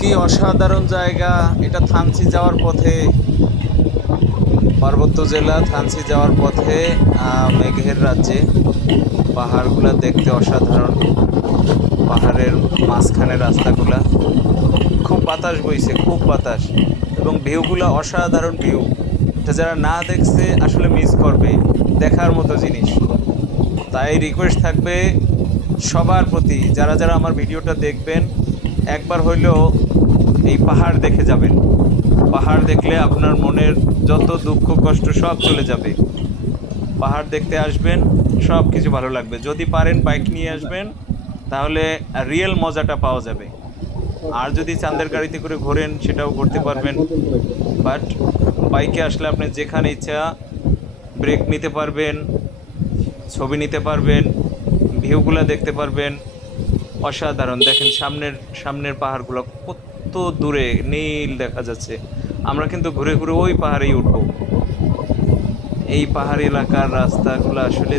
কি অসাধারণ জায়গা এটা! থানচি যাওয়ার পথে, পার্বত্য জেলা থানচি যাওয়ার পথে মেঘের রাজ্যে পাহাড়গুলা দেখতে অসাধারণ। পাহাড়ের মাঝখানে রাস্তাগুলা, খুব বাতাস বইছে, খুব বাতাস, এবং ভিউগুলা অসাধারণ ভিউ। এটা যারা না দেখছে আসলে মিস করবে, দেখার মতো জিনিস। তাই রিকোয়েস্ট থাকবে সবার প্রতি, যারা যারা আমার ভিডিওটা দেখবেন, একবার হইলেও এই পাহাড় দেখে যাবেন। পাহাড় দেখলে আপনার মনের যত দুঃখ কষ্ট সব চলে যাবে। পাহাড় দেখতে আসবেন, সব কিছু ভালো লাগবে। যদি পারেন বাইক নিয়ে আসবেন, তাহলে রিয়েল মজাটা পাওয়া যাবে। আর যদি চাঁদের গাড়িতে করে ঘোরেন, সেটাও করতে পারবেন। বাট বাইকে আসলে আপনি যেখানে ইচ্ছা ব্রেক নিতে পারবেন, ছবি নিতে পারবেন, ভিউগুলো দেখতে পারবেন। অসাধারণ! দেখেন সামনের সামনের পাহাড়গুলো কত দূরে নীল দেখা যাচ্ছে। আমরা কিন্তু ঘুরে ঘুরে ওই পাহাড়েই উঠবো। এই পাহাড়ি এলাকার রাস্তাগুলো আসলে